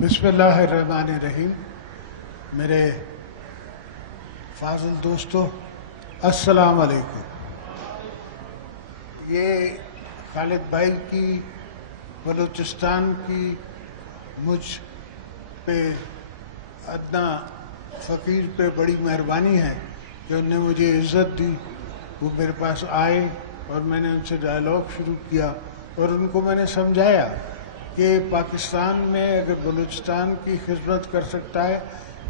بسم اللہ الرحمن الرحیم. میرے فاضل دوستو، السلام علیکم. یہ خالد بھائی کی بلوچستان کی مجھ پہ ادنا فقیر پہ بڑی مہربانی ہے کہ انہوں نے مجھے عزت دی. وہ میرے پاس آئے اور میں نے ان سے ڈائلاگ شروع کیا اور ان کو میں نے سمجھایا کہ پاکستان میں اگر بلوچستان کی خدمت کر سکتا ہے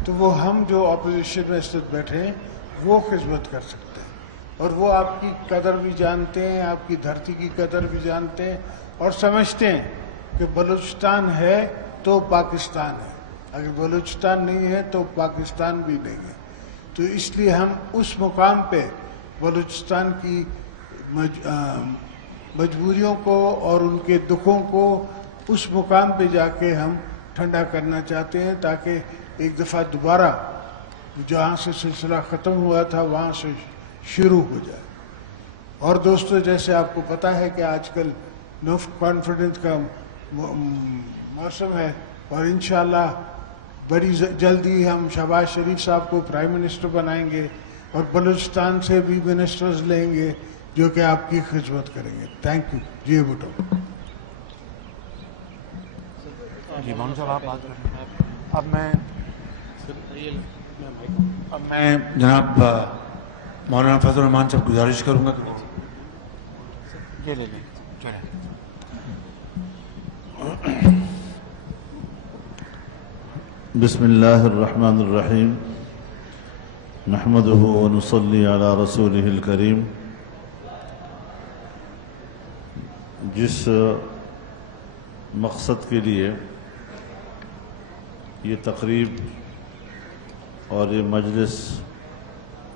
تو وہ ہم جو اپوزیشن میں اس وقت بیٹھے ہیں وہ خدمت کر سکتے ہیں. اور وہ آپ کی قدر بھی جانتے ہیں، آپ کی دھرتی کی قدر بھی جانتے ہیں اور سمجھتے ہیں کہ بلوچستان ہے تو پاکستان ہے، اگر بلوچستان نہیں ہے تو پاکستان بھی نہیں ہے. تو اس لیے ہم اس مقام پہ بلوچستان کی مجبوریوں کو اور ان کے دکھوں کو اس مقام پہ جا کے ہم ٹھنڈا کرنا چاہتے ہیں تاکہ ایک دفعہ دوبارہ جہاں سے سلسلہ ختم ہوا تھا وہاں سے شروع ہو جائے. اور دوستو، جیسے آپ کو پتہ ہے کہ آج کل نو کانفیڈنس کا موسم ہے اور انشاءاللہ بڑی جلدی ہم شہباز شریف صاحب کو پرائم منسٹر بنائیں گے اور بلوچستان سے بھی منسٹرز لیں گے جو کہ آپ کی خدمت کریں گے. Thank you. جی بٹو. جی مون صاحب آپ بات کر رہے ہیں. اب میں جناب مولانا فضل الرحمان صاحب گزارش کروں گا کہ یہ لے لیں. بسم اللہ الرحمن الرحیم. نحمده ونصلی علی رسولہ الکریم. جس مقصد کے لیے یہ تقریب اور یہ مجلس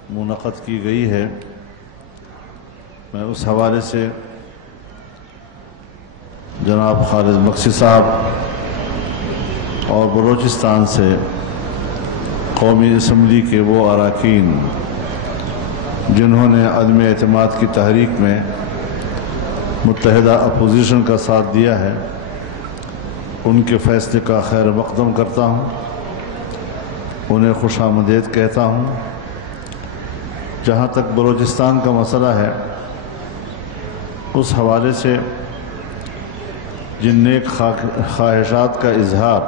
منعقد کی گئی ہے، میں اس حوالے سے جناب خالد بخشی صاحب اور بلوچستان سے قومی اسمبلی کے وہ اراکین جنہوں نے عدم اعتماد کی تحریک میں متحدہ اپوزیشن کا ساتھ دیا ہے، ان کے فیصلے کا خیر مقدم کرتا ہوں، انہیں خوش آمدید کہتا ہوں. جہاں تک بلوچستان کا مسئلہ ہے، اس حوالے سے جن نیک خواہشات کا اظہار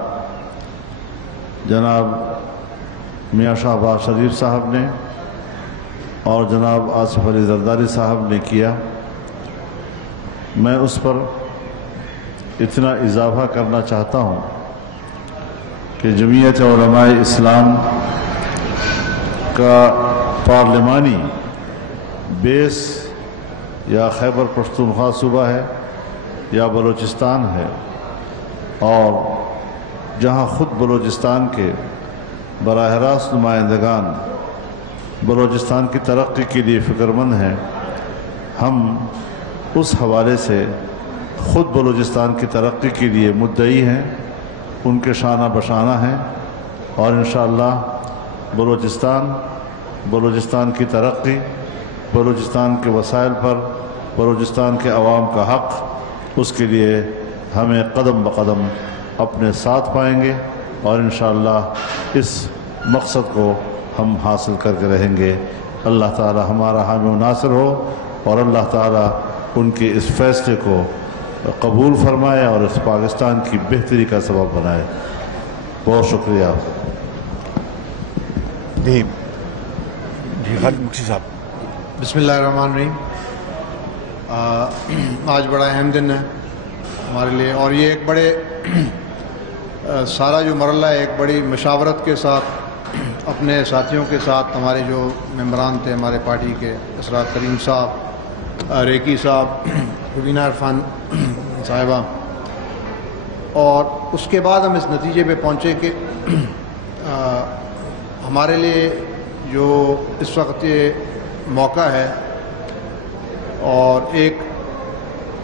جناب میاں شہباز شریف صاحب نے اور جناب آصف علی زرداری صاحب نے کیا، میں اس پر اتنا اضافہ کرنا چاہتا ہوں کہ جمعیت علماء اسلام کا پارلیمانی بیس یا خیبر پختونخوا صوبہ ہے یا بلوچستان ہے، اور جہاں خود بلوچستان کے براہ راست نمائندگان بلوچستان کی ترقی کے لیے فکر مند ہیں، ہم اس حوالے سے خود بلوچستان کی ترقی کے لیے مدعی ہیں، ان کے شانہ بشانہ ہیں، اور انشاءاللہ بلوچستان کی ترقی، بلوچستان کے وسائل پر بلوچستان کے عوام کا حق، اس کے لیے ہمیں قدم بقدم اپنے ساتھ پائیں گے اور انشاءاللہ اس مقصد کو ہم حاصل کر کے رہیں گے. اللہ تعالی ہمارا حامی و ناصر ہو اور اللہ تعالی ان کے اس فیصلے کو قبول فرمائے اور اس پاکستان کی بہتری کا سبب بنائے. بہت شکریہ. جی خالد بخشی صاحب. بسم اللہ الرحمن الرحیم. آج بڑا اہم دن ہے ہمارے لیے، اور یہ ایک بڑے سارا جو مرحلہ ہے ایک بڑی مشاورت کے ساتھ اپنے ساتھیوں کے ساتھ، ہمارے جو ممبران تھے ہمارے پارٹی کے، اسرار کریم صاحب، ریکی صاحب، روبینہ عرفان صاحبہ، اور اس کے بعد ہم اس نتیجے پہ پہنچے کہ ہمارے لیے جو اس وقت یہ موقع ہے اور ایک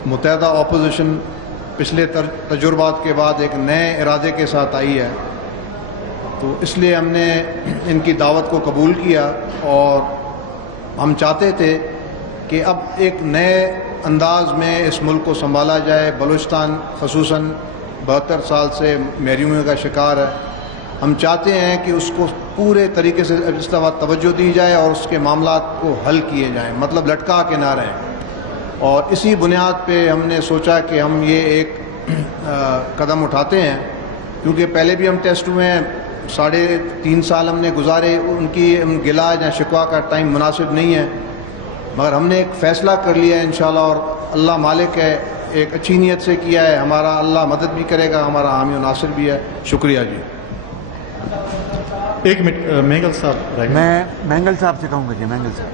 متحدہ اپوزیشن پچھلے تجربات کے بعد ایک نئے ارادے کے ساتھ آئی ہے، تو اس لیے ہم نے ان کی دعوت کو قبول کیا اور ہم چاہتے تھے کہ اب ایک نئے انداز میں اس ملک کو سنبھالا جائے. بلوچستان خصوصاً 72 سال سے محرومی کا شکار ہے. ہم چاہتے ہیں کہ اس کو پورے طریقے سے اس دفعہ توجہ دی جائے اور اس کے معاملات کو حل کیے جائیں، مطلب لٹکا کے نہ رہیں. اور اسی بنیاد پہ ہم نے سوچا کہ ہم یہ ایک قدم اٹھاتے ہیں، کیونکہ پہلے بھی ہم ٹیسٹ ہوئے ہیں، 3.5 سال ہم نے گزارے، ان کی گلا یا شکوہ کا ٹائم مناسب نہیں ہے، مگر ہم نے ایک فیصلہ کر لیا ہے انشاءاللہ، اور اللہ مالک ہے، ایک اچھی نیت سے کیا ہے، ہمارا اللہ مدد بھی کرے گا، ہمارا حامی و ناصر بھی ہے. شکریہ جی. ایک منٹ مینگل صاحب. میں مینگل صاحب سے کہوں گا جی. مینگل صاحب.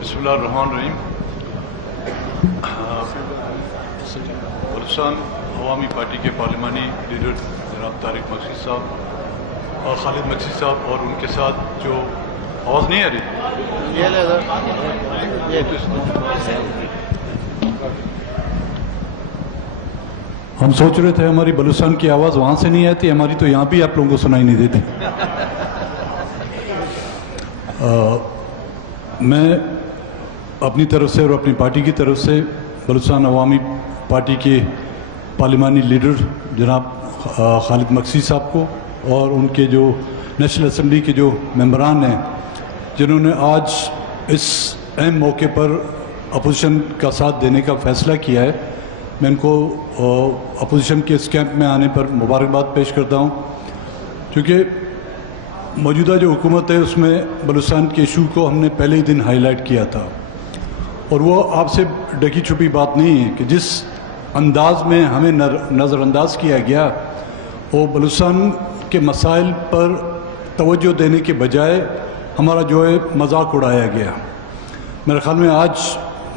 بسم اللہ الرحمن الرحیم. بلوچستان عوامی پارٹی کے پارلیمانی لیڈر جناب طارق مقصد صاحب اور خالد مقصد صاحب اور ان کے ساتھ جو آواز نہیں آ رہی، ہم سوچ رہے تھے ہماری بلوچستان کی آواز وہاں سے نہیں آتی، ہماری تو یہاں بھی آپ لوگوں کو سنائی نہیں دیتی. میں اپنی طرف سے اور اپنی پارٹی کی طرف سے بلوچستان عوامی پارٹی کے پارلیمانی لیڈر جناب خالد مقصد صاحب کو اور ان کے جو نیشنل اسمبلی کے جو ممبران ہیں جنہوں نے آج اس اہم موقع پر اپوزیشن کا ساتھ دینے کا فیصلہ کیا ہے، میں ان کو اپوزیشن کے اس کیمپ میں آنے پر مبارکباد پیش کرتا ہوں. کیونکہ موجودہ جو حکومت ہے اس میں بلوچستان کے ایشو کو ہم نے پہلے ہی دن ہائی لائٹ کیا تھا، اور وہ آپ سے ڈکی چھپی بات نہیں ہے کہ جس انداز میں ہمیں نظر انداز کیا گیا وہ بلوچستان کے مسائل پر توجہ دینے کے بجائے ہمارا جو ہے مذاق اڑایا گیا. میرے خیال میں آج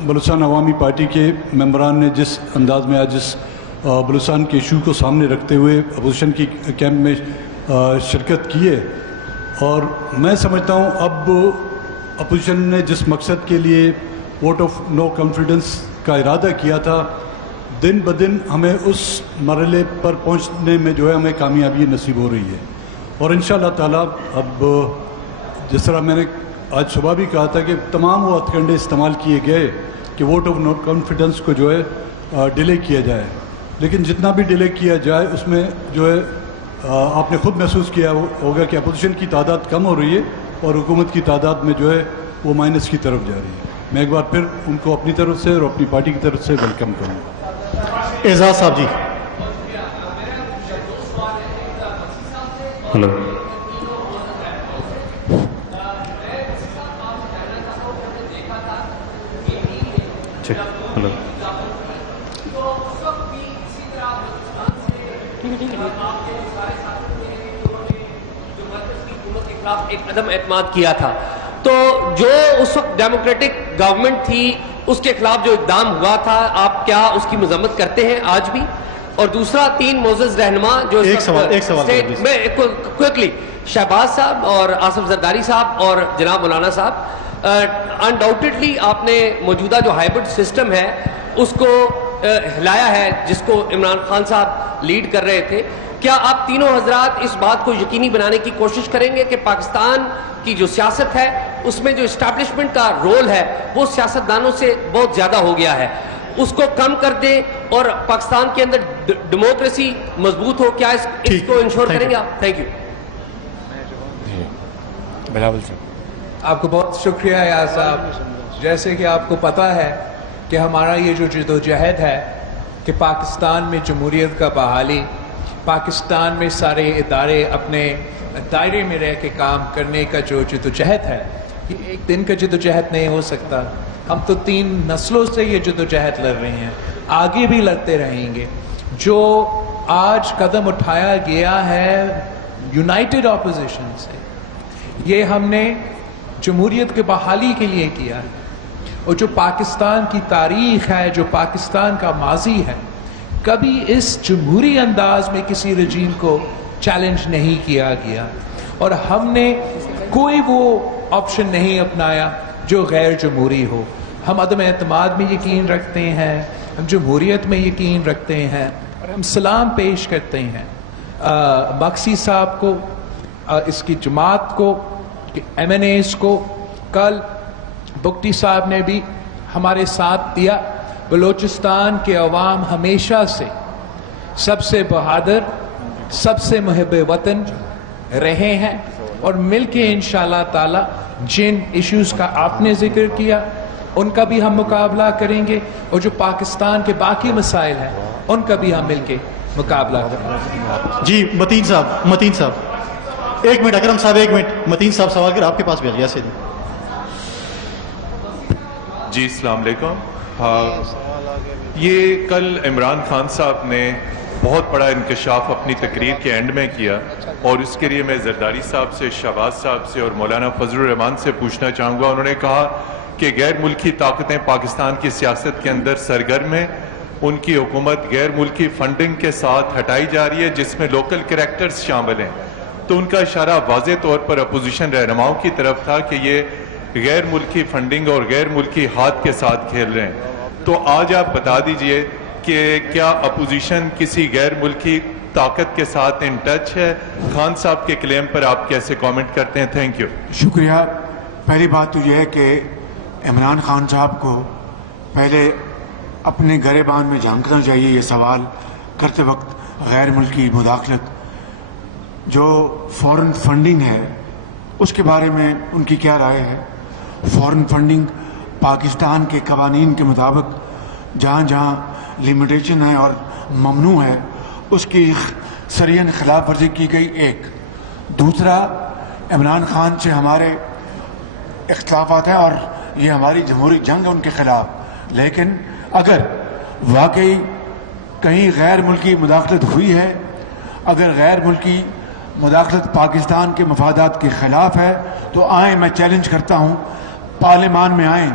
بلوچستان عوامی پارٹی کے ممبران نے جس انداز میں آج اس بلوچستان کے ایشو کو سامنے رکھتے ہوئے اپوزیشن کی کیمپ میں شرکت کی ہے، اور میں سمجھتا ہوں اب اپوزیشن نے جس مقصد کے لیے ووٹ آف نو کانفیڈنس کا ارادہ کیا تھا، دن بدن ہمیں اس مرحلے پر پہنچنے میں جو ہے ہمیں کامیابی نصیب ہو رہی ہے. اور انشاءاللہ تعالیٰ اب جس طرح میں نے آج صبح بھی کہا تھا کہ تمام وہ ہتھ کنڈے استعمال کیے گئے کہ ووٹ آف نو کانفیڈنس کو جو ہے ڈیلے کیا جائے، لیکن جتنا بھی ڈیلے کیا جائے اس میں جو ہے آپ نے خود محسوس کیا ہوگا کہ اپوزیشن کی تعداد کم ہو رہی ہے اور حکومت کی تعداد میں جو ہے وہ مائنس کی طرف جا رہی ہے. میں ایک بار پھر ان کو اپنی طرف سے اور اپنی پارٹی کی طرف سے ویلکم کروں گا. اعزاز صاحب جی. ہلو. ہلو. ایک عدم اعتماد کیا تھا، تو جو اس وقت ڈیموکریٹک گورنمنٹ تھی اس کے خلاف جو اقدام ہوا تھا، آپ کیا اس کی مذمت کرتے ہیں آج بھی؟ اور دوسرا، 3 معزز رہنما جو ایک سوال میں کوئکلی شہباز صاحب اور آصف زرداری صاحب اور جناب مولانا صاحب، انڈاؤٹڈلی آپ نے موجودہ جو ہائبرڈ سسٹم ہے اس کو ہلایا ہے جس کو عمران خان صاحب لیڈ کر رہے تھے. کیا آپ تینوں حضرات اس بات کو یقینی بنانے کی کوشش کریں گے کہ پاکستان کی جو سیاست ہے اس میں جو اسٹیبلشمنٹ کا رول ہے وہ سیاستدانوں سے بہت زیادہ ہو گیا ہے، اس کو کم کر دیں اور پاکستان کے اندر ڈیموکریسی مضبوط ہو؟ کیا اس کو انشور کریں گے آپ؟ Thank you. بلاول صاحب. آپ کو بہت شکریہ یار صاحب. جیسے کہ آپ کو پتہ ہے کہ ہمارا یہ جو جدوجہد ہے کہ پاکستان میں جمہوریت کا بحالی، پاکستان میں سارے ادارے اپنے دائرے میں رہ کے کام کرنے کا جو جدوجہد ہے، یہ ایک دن کا جدوجہد نہیں ہو سکتا. ہم تو 3 نسلوں سے یہ جدوجہد لڑ رہے ہیں، آگے بھی لڑتے رہیں گے. جو آج قدم اٹھایا گیا ہے یونائٹڈ اپوزیشن سے، یہ ہم نے جمہوریت کے بحالی کے لیے کیا ہے، اور جو پاکستان کی تاریخ ہے، جو پاکستان کا ماضی ہے، کبھی اس جمہوری انداز میں کسی رجیم کو چیلنج نہیں کیا گیا، اور ہم نے کوئی وہ آپشن نہیں اپنایا جو غیر جمہوری ہو. ہم عدم اعتماد میں یقین رکھتے ہیں، ہم جمہوریت میں یقین رکھتے ہیں، اور ہم سلام پیش کرتے ہیں مقصی صاحب کو, اس کی جماعت کو, MNAs کو. کل بگٹی صاحب نے بھی ہمارے ساتھ دیا. بلوچستان کے عوام ہمیشہ سے سب سے بہادر, سب سے محب وطن رہے ہیں, اور مل کے انشاءاللہ تعالی جن ایشوز کا آپ نے ذکر کیا ان کا بھی ہم مقابلہ کریں گے, اور جو پاکستان کے باقی مسائل ہیں ان کا بھی ہم مل کے مقابلہ کریں گے. جی متین صاحب 1 منٹ, اکرم صاحب 1 منٹ, متین صاحب سوال کر آپ کے پاس بھی آ گیا سے. جی السلام علیکم. یہ کل عمران خان صاحب نے بہت بڑا انکشاف اپنی تقریر کے اینڈ میں کیا, اور اس کے لیے میں زرداری صاحب سے, شہباز صاحب سے اور مولانا فضل الرحمان سے پوچھنا چاہوں گا. انہوں نے کہا کہ غیر ملکی طاقتیں پاکستان کی سیاست کے اندر سرگرم ہیں, ان کی حکومت غیر ملکی فنڈنگ کے ساتھ ہٹائی جا رہی ہے جس میں لوکل کریکٹرز شامل ہیں. تو ان کا اشارہ واضح طور پر اپوزیشن رہنماؤں کی طرف تھا کہ یہ غیر ملکی فنڈنگ اور غیر ملکی ہاتھ کے ساتھ کھیل رہے ہیں. تو آج آپ بتا دیجئے کہ کیا اپوزیشن کسی غیر ملکی طاقت کے ساتھ ان ٹچ ہے؟ خان صاحب کے کلیم پر آپ کیسے کامنٹ کرتے ہیں؟ Thank you. شکریہ. پہلی بات تو یہ ہے کہ عمران خان صاحب کو پہلے اپنے گریبان میں جھانکنا چاہیے. یہ سوال کرتے وقت غیر ملکی مداخلت جو فورن فنڈنگ ہے اس کے بارے میں ان کی کیا رائے ہے؟ فورن فنڈنگ پاکستان کے قوانین کے مطابق جہاں جہاں لمیٹیشن ہے اور ممنوع ہے اس کی سرین خلاف ورزی کی گئی. ایک دوسرا, عمران خان سے ہمارے اختلافات ہیں اور یہ ہماری جمہوری جنگ ہے ان کے خلاف, لیکن اگر واقعی کہیں غیر ملکی مداخلت ہوئی ہے, اگر غیر ملکی مداخلت پاکستان کے مفادات کے خلاف ہے تو آئیں, میں چیلنج کرتا ہوں, پارلیمان میں آئیں,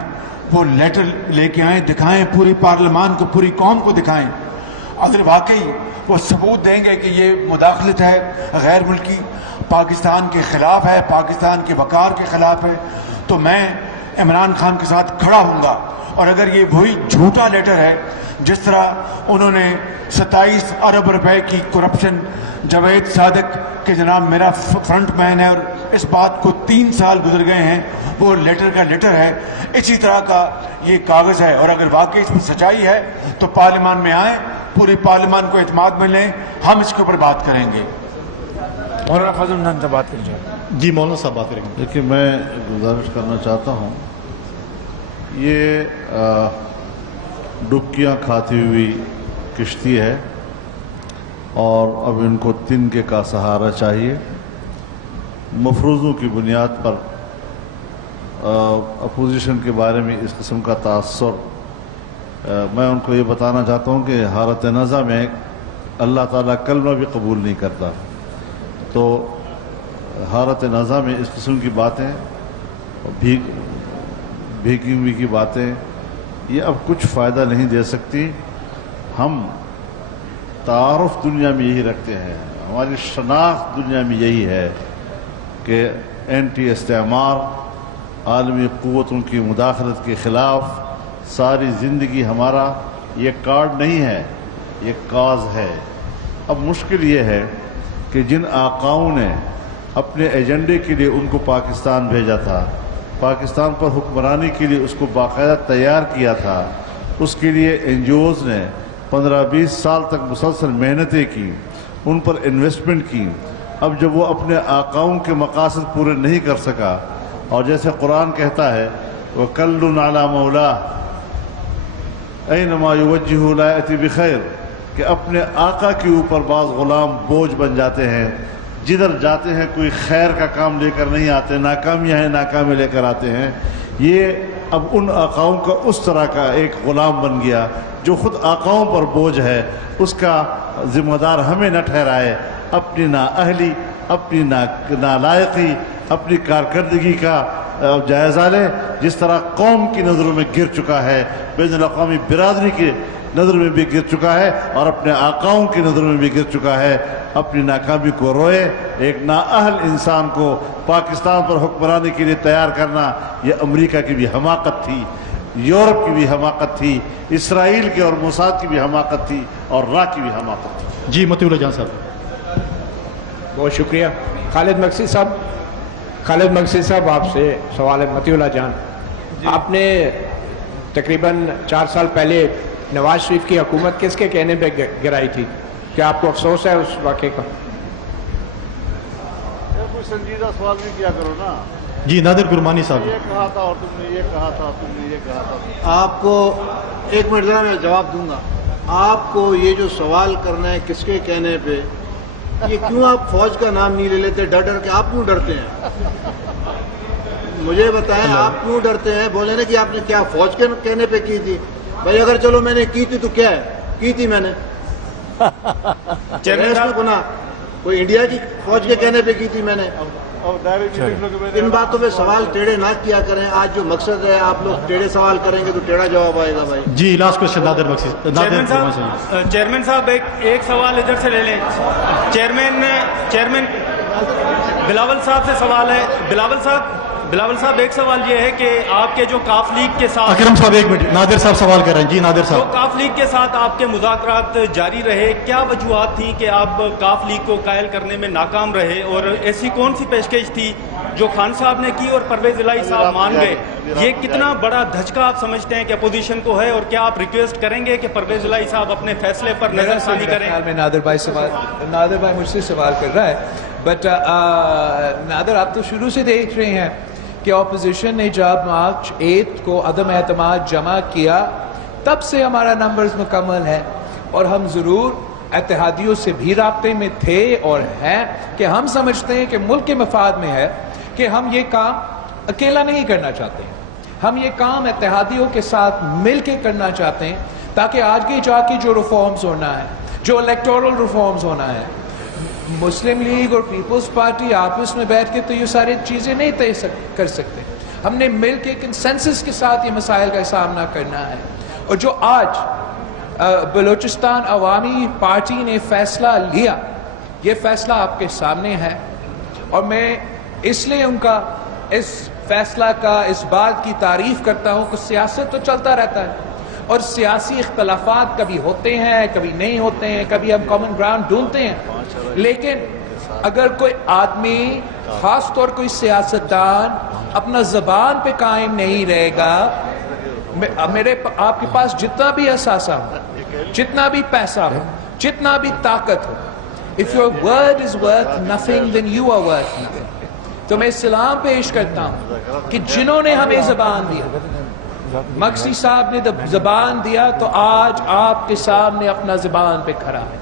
وہ لیٹر لے کے آئیں, دکھائیں پوری پارلیمان کو, پوری قوم کو دکھائیں. اگر واقعی وہ ثبوت دیں گے کہ یہ مداخلت ہے غیر ملکی پاکستان کے خلاف ہے, پاکستان کے وقار کے خلاف ہے, تو میں عمران خان کے ساتھ کھڑا ہوں گا. اور اگر یہ وہی جھوٹا لیٹر ہے جس طرح انہوں نے 27 ارب روپے کی کرپشن, جاوید صادق کہ جناب میرا فرنٹ مین ہے اور اس بات کو 3 سال گزر گئے ہیں, وہ لیٹر کا لیٹر ہے, اسی طرح کا یہ کاغذ ہے. اور اگر واقعی اس میں سچائی ہے تو پارلیمان میں آئیں, پوری پارلیمان کو اعتماد میں لیں, ہم اس کے اوپر بات کریں گے. مولانا فضل الرحمان سے بات کریں. جی مولانا صاحب بات کریں گے. دیکھیے میں گزارش کرنا چاہتا ہوں, یہ ڈبکیاں کھاتی ہوئی کشتی ہے اور اب ان کو تنکے کا سہارا چاہیے. مفروضوں کی بنیاد پر اپوزیشن کے بارے میں اس قسم کا تاثر, میں ان کو یہ بتانا چاہتا ہوں کہ حالت نزا میں اللہ تعالیٰ کلمہ بھی قبول نہیں کرتا. تو حالت نزا میں اس قسم کی باتیں, بھیگی ہوئی کی باتیں, یہ اب کچھ فائدہ نہیں دے سکتی. ہم تعارف دنیا میں یہی رکھتے ہیں, ہماری شناخت دنیا میں یہی ہے کہ اینٹی استعمار, عالمی قوتوں کی مداخلت کے خلاف ساری زندگی ہمارا یہ کارڈ نہیں ہے, یہ کاز ہے. اب مشکل یہ ہے کہ جن آقاؤں نے اپنے ایجنڈے کے لیے ان کو پاکستان بھیجا تھا, پاکستان پر حکمرانی کے لیے اس کو باقاعدہ تیار کیا تھا, اس کے لیے NGOs نے 15-20 سال تک مسلسل محنتیں کی, ان پر انویسٹمنٹ کی. اب جب وہ اپنے آقاؤں کے مقاصد پورے نہیں کر سکا, اور جیسے قرآن کہتا ہے وَكَلٌّ عَلَى مَوْلَاهُ أَيْنَمَا يُوَجِّهُ لَا يَأْتِي بِخَيْرٍ, کہ اپنے آقا کے اوپر بعض غلام بوجھ بن جاتے ہیں, جدھر جاتے ہیں کوئی خیر کا کام لے کر نہیں آتے, ناکامیاں ہیں ناکامی لے کر آتے ہیں. یہ اب ان آقاؤں کا اس طرح کا ایک غلام بن گیا جو خود آقاؤں پر بوجھ ہے, اس کا ذمہ دار ہمیں نہ ٹھہرائے, اپنی نااہلی, اپنی نالائقی, اپنی کارکردگی کا جائزہ لے. جس طرح قوم کی نظروں میں گر چکا ہے, بین الاقوامی برادری کی نظر میں بھی گر چکا ہے, اور اپنے آقاؤں کی نظروں میں بھی گر چکا ہے. اپنی ناکامی کو روئے. ایک نااہل انسان کو پاکستان پر حکمرانی کے لیے تیار کرنا یہ امریکہ کی بھی حماقت تھی, یورپ کی بھی حماقت تھی, اسرائیل کے اور موساد کی بھی حماقت تھی, اور را کی بھی حماقت تھی. جی مطیع اللہ جان صاحب. بہت شکریہ. خالد مقصد صاحب آپ سے سوال ہے. مطیع اللہ جان, آپ نے تقریباً 4 سال پہلے نواز شریف کی حکومت کس کے کہنے پہ گرائی تھی؟ کیا آپ کو افسوس ہے اس واقعے کا؟ کوئی سنجیدہ سوال بھی کیا کرو نا. جی نادر گرمانی صاحب. یہ کہا تھا اور تم نے یہ کہا تھا, تم نے یہ کہا تھا. آپ کو 1 منٹ ذرا میں جواب دوں گا. آپ کو یہ جو سوال کرنا ہے کس کے کہنے پہ, یہ کیوں آپ فوج کا نام نہیں لے لیتے ڈر ڈر کے؟ آپ کیوں ڈرتے ہیں؟ مجھے بتائیں آپ کیوں ڈرتے ہیں؟ بولے نا کہ آپ نے کیا فوج کے کہنے پہ کی تھی. بھائی اگر چلو میں نے کی تھی تو کیا ہے, کی تھی میں نے. گناہ کوئی انڈیا کی فوج کے کہنے پہ کی تھی میں نے. ان باتوں پہ سوال ٹیڑھے نہ کیا کریں. آج جو مقصد ہے آپ لوگ ٹیڑھے سوال کریں گے تو ٹیڑھا جواب آئے گا. بھائی جی لاسٹ کوشچن نادر مقصد. چیئرمین صاحب ایک سوال ادھر سے لے لیں. چیئرمین بلاول صاحب سے سوال ہے. بلاول صاحب ایک سوال یہ ہے کہ آپ کے جو کاف لیگ کے ساتھ, اکرم صاحب 1 منٹ, نادر صاحب سوال کر رہے ہیں. جی نادر صاحب, جو کاف لیگ کے ساتھ آپ کے مذاکرات جاری رہے, کیا وجوہات تھیں کہ آپ کاف لیگ کو قائل کرنے میں ناکام رہے, اور ایسی کون سی پیشکش تھی جو خان صاحب نے کی اور پرویز الہی صاحب مان گئے؟ یہ کتنا بڑا دھچکا آپ سمجھتے ہیں کہ اپوزیشن کو ہے, اور کیا آپ ریکویسٹ کریں گے کہ پرویز الہی صاحب اپنے فیصلے پر نظر ثانی کریں؟ نادر بھائی مجھ سے سوال کر رہا ہے, بٹ نادر آپ تو شروع سے دیکھ رہے ہیں کہ اپوزیشن نے جب مارچ 8 کو عدم اعتماد جمع کیا تب سے ہمارا نمبرز مکمل ہے, اور ہم ضرور اتحادیوں سے بھی رابطے میں تھے اور ہیں کہ ہم سمجھتے ہیں کہ ملک کے مفاد میں ہے کہ ہم یہ کام اکیلا نہیں کرنا چاہتے ہیں. ہم یہ کام اتحادیوں کے ساتھ مل کے کرنا چاہتے ہیں تاکہ آگے جا کے جو ریفارمز ہونا ہے, جو الیکٹورل ریفارمز ہونا ہے, مسلم لیگ اور پیپلز پارٹی آپس میں بیٹھ کے تو یہ ساری چیزیں نہیں طے کر سکتے. ہم نے مل کے کنسنسس کے ساتھ یہ مسائل کا سامنا کرنا ہے. اور جو آج بلوچستان عوامی پارٹی نے فیصلہ لیا, یہ فیصلہ آپ کے سامنے ہے, اور میں اس لیے ان کا اس فیصلہ کا اس بات کی تعریف کرتا ہوں کہ سیاست تو چلتا رہتا ہے, اور سیاسی اختلافات کبھی ہوتے ہیں کبھی نہیں ہوتے ہیں, کبھی ہم کامن گراؤنڈ ڈھونڈتے ہیں, لیکن اگر کوئی آدمی, خاص طور کوئی سیاستدان اپنا زبان پہ قائم نہیں رہے گا, آپ کے پاس جتنا بھی اثاثہ ہو, جتنا بھی پیسہ ہو, جتنا بھی طاقت ہو, if your word is worth nothing then you are worth nothing. تو میں سلام پیش کرتا ہوں کہ جنہوں نے ہمیں زبان دیا, مقصی صاحب نے زبان دیا تو آج آپ کے سامنے اپنا زبان پہ کھڑا ہے.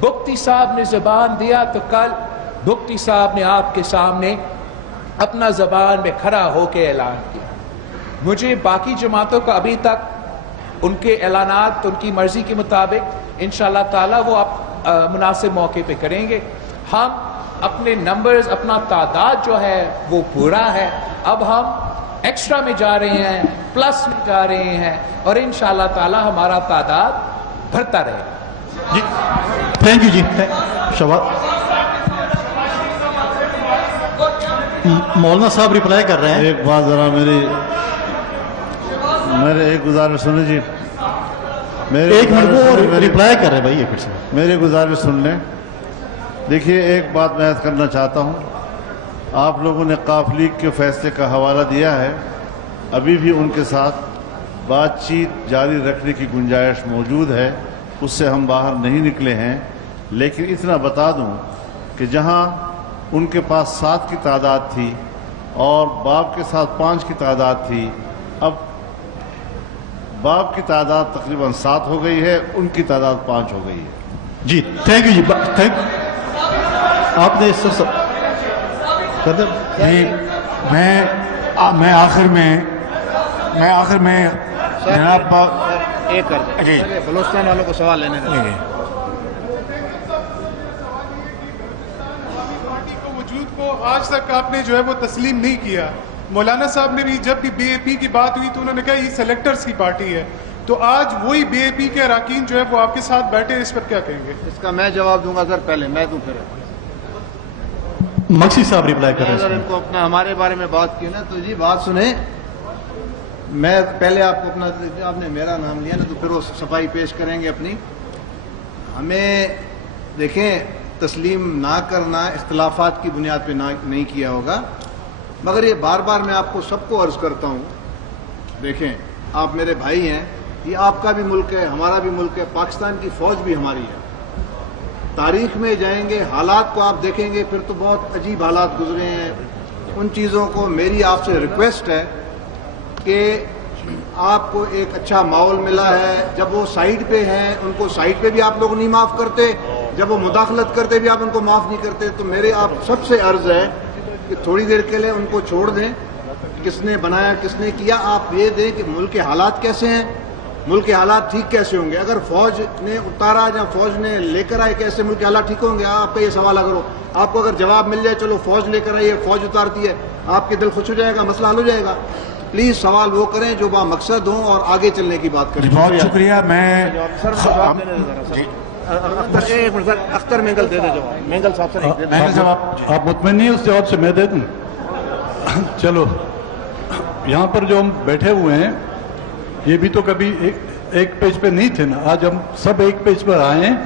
بگٹی صاحب نے زبان دیا تو کل بگٹی صاحب نے آپ کے سامنے اپنا زبان میں کھڑا ہو کے اعلان کیا. مجھے باقی جماعتوں کا ابھی تک ان کے اعلانات ان کی مرضی کے مطابق انشاءاللہ تعالی وہ آپ مناسب موقع پہ کریں گے. ہم اپنے نمبرز, اپنا تعداد جو ہے وہ پورا ہے. اب ہم ایکسٹرا میں جا رہے ہیں, پلس میں جا رہے ہیں, اور انشاءاللہ تعالی ہمارا تعداد بڑھتا رہے. جی تھینک یو. جی مولانا صاحب ریپلائی کر رہے ہیں. ایک بات ذرا میرے ایک گزارش سنیں جی. ایک منٹ کو ریپلائی کر رہے بھائی, پھر سے میری گزارش سن لیں. دیکھیے ایک بات میں عرض کرنا چاہتا ہوں. آپ لوگوں نے قاف لیگ کے فیصلے کا حوالہ دیا ہے. ابھی بھی ان کے ساتھ بات چیت جاری رکھنے کی گنجائش موجود ہے, اس سے ہم باہر نہیں نکلے ہیں. لیکن اتنا بتا دوں کہ جہاں ان کے پاس 7 کی تعداد تھی اور باپ کے ساتھ 5 کی تعداد تھی, اب باپ کی تعداد تقریباً 7 ہو گئی ہے, ان کی تعداد 5 ہو گئی ہے. جی تھینک یو. جی آپ نے میں آخر میں جناب ایک کر دیں بلوچستان والوں کو سوال لینے کا. وجود کو آج تک آپ نے جو ہے وہ تسلیم نہیں کیا. مولانا صاحب نے بھی جب بھی بی اے پی کی بات ہوئی تو انہوں نے کہا یہ سلیکٹرز کی پارٹی ہے. تو آج وہی بی اے پی کے اراکین جو ہے وہ آپ کے ساتھ بیٹھے, اس پر کیا کہیں گے؟ اس کا میں جواب دوں گا سر. پہلے میں دوں, پھر مقصد صاحب ریپلائی کر رہے ہیں. ان کو اپنا ہمارے بارے میں بات کی نا, تو جی بات سنیں. میں پہلے آپ کو اپنا, آپ نے میرا نام لیا نا, تو پھر وہ صفائی پیش کریں گے اپنی. ہمیں دیکھیں تسلیم نہ کرنا اختلافات کی بنیاد پہ نہیں کیا ہوگا، مگر یہ بار بار میں آپ کو سب کو عرض کرتا ہوں، دیکھیں آپ میرے بھائی ہیں، یہ آپ کا بھی ملک ہے، ہمارا بھی ملک ہے، پاکستان کی فوج بھی ہماری ہے۔ تاریخ میں جائیں گے، حالات کو آپ دیکھیں گے، پھر تو بہت عجیب حالات گزرے ہیں۔ ان چیزوں کو میری آپ سے ریکویسٹ ہے کہ آپ کو ایک اچھا ماحول ملا ہے، جب وہ سائٹ پہ ہیں ان کو سائٹ پہ بھی آپ لوگ نہیں معاف کرتے، جب وہ مداخلت کرتے بھی آپ ان کو معاف نہیں کرتے، تو میرے آپ سب سے عرض ہے کہ تھوڑی دیر کے لیے ان کو چھوڑ دیں۔ کس نے بنایا، کس نے کیا، آپ یہ دیں کہ ملک کے حالات کیسے ہیں، ملک کے حالات ٹھیک کیسے ہوں گے۔ اگر فوج نے اتارا یا فوج نے لے کر آئے کیسے ملک کے حالات ٹھیک ہوں گے؟ آپ کا یہ سوال اگر ہو، آپ کو اگر جواب مل جائے چلو فوج لے کر آئی ہے، فوج اتارتی ہے، آپ کے دل خوش ہو جائے گا، مسئلہ حل ہو جائے گا۔ پلیز سوال وہ کریں جو با مقصد ہوں اور آگے چلنے کی بات کریں۔ بہت شکریہ۔ میں اختر مینگل دے دے جواب، مینگل صاحب سے آپ مطمئن نہیں اس جواب سے؟ میں دے دوں؟ چلو، یہاں پر جو ہم بیٹھے ہوئے ہیں یہ بھی تو کبھی ایک پیج پہ نہیں تھے نا، آج ہم سب ایک پیج پر آئے ہیں،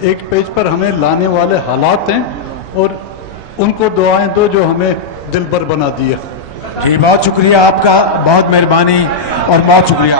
ایک پیج پر ہمیں لانے والے حالات ہیں اور ان کو دعائیں دو جو ہمیں دل بر بنا دیا۔ جی بہت شکریہ آپ کا، بہت مہربانی اور بہت شکریہ۔